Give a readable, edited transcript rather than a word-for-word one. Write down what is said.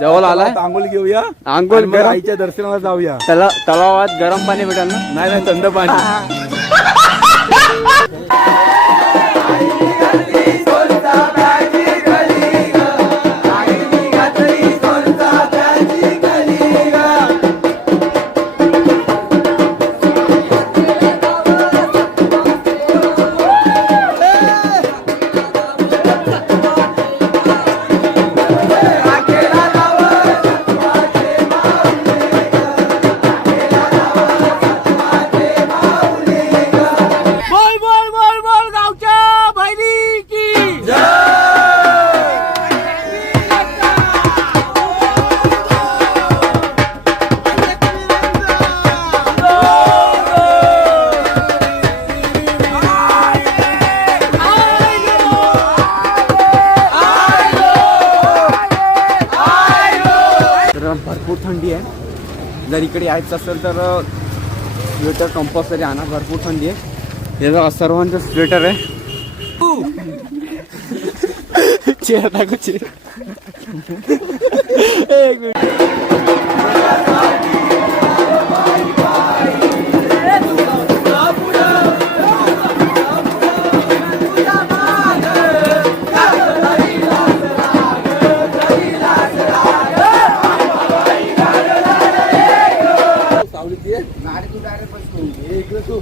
जवळ आलाय, आंघोळ घेऊया, आंघोळ आईच्या दर्शनाला जाऊया. त्याला तलावात गरम पाणी भेटेल ना? नाही नाही, थंड पाणी. भरपूर थंडी आहे. जर इकडे यायचं असेल तर स्वेटर कंपल्सरी आणा. भरपूर थंडी आहे. हे बघा सर्वांचं स्वेटर आहे. चेअर टाकू चेअर. एक मिनिट. तू